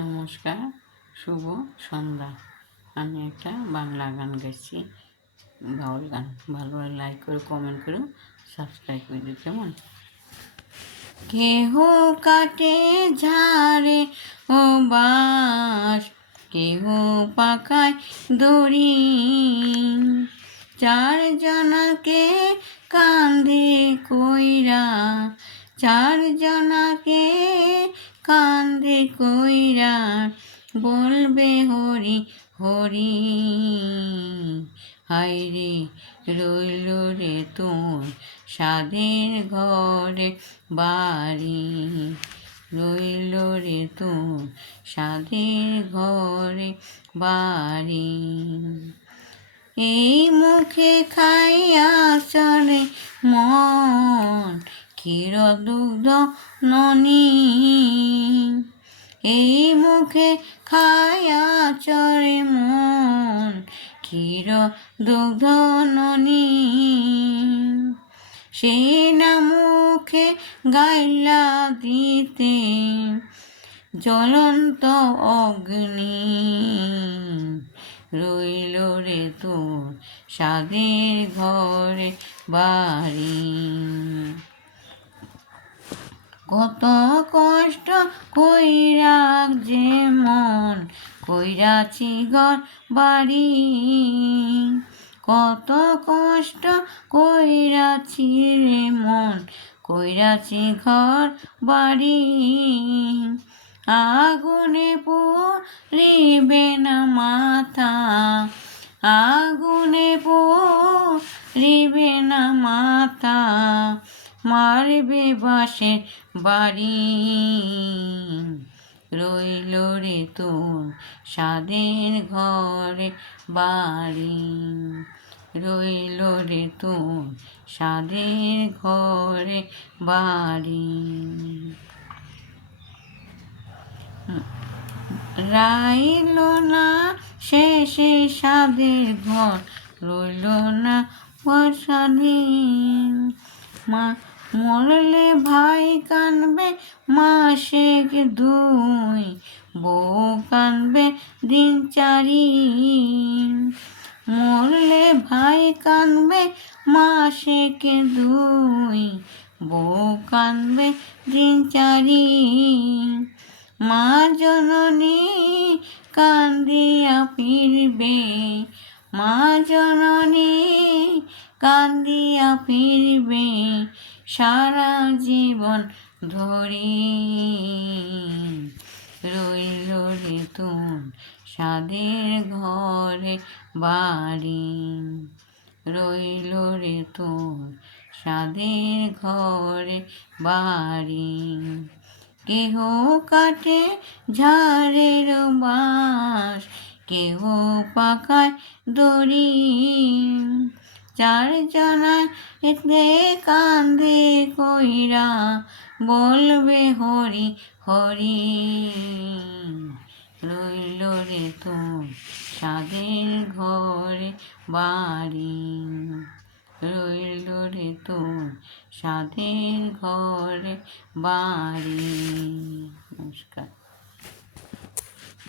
নমস্কার, শুভ সন্ধ্যা। আমি একটা বাংলা গান গাইছি, বাউল গান। ভালো লাইক করে, কমেন্ট করে, সাবস্ক্রাইব করে দিও। কেমন? কেহ কাটে ঝাড়ে ও বাঁশ, কেহ পাকায় দড়ি, চারজনাকে কান্ধে কইরা, চারজনাকে কান্ধে কইরা বলবে হরি হরি। হায়রে রইল রে তোর সাধের ঘরে বাড়ি, রইল রে তোর সাধের ঘরে বাড়ি। এই মুখে খাইয়া চলে মন ক্ষীর দুগ্ধ ননি, এই মুখে খাইয়া চলে মন ক্ষীর দুগ্ধ ননি। সে না মুখে গাইলা দিতে জ্বলন্ত অগ্নি, রইল রে তোর সাধের ঘরে বাড়ি। কত কষ্ট কইরা যে মন কইরাছি ঘর বাড়ি, কত কষ্ট কইরাছি রে মন কইরাছি ঘর বাড়ি। আগুনে পুড়িবে না মাথা, আগুনে পুড়িবে না মাথা, মারবে বাঁশের বাড়ি, রইল রে তোর সাধের ঘরে বাড়ি, রইল রে তোর সাধের ঘরে বাড়ি। রাইল না শেষে সাধের ঘর, রইল না স্বাধীন। মরলে ভাই কানবে মাসে দুই, বউ কানবে দিন চারি। মরলে ভাই কানবে মাসে দুই, বউ কানবে দিন চারি। মা জননী কান্দিয়া ফিরবে, মা জননী কান্দিয়া ফিরবে সারা জীবন ধরি, রইল রে তোর সাধের ঘরে বাড়ি, রইল রে তোর সাধের ঘরে বাড়ি। কেহ কাটে ঝাড়ের বাঁশ, কেহ পাকায় দড়ি, চারজনা এতে কান্ধে কইরা বলবে হরি হরি। রইল রে তোর সাধের ঘরে বাড়ি, রইল রে তোর সাধের ঘরে বাড়ি। নমস্কার।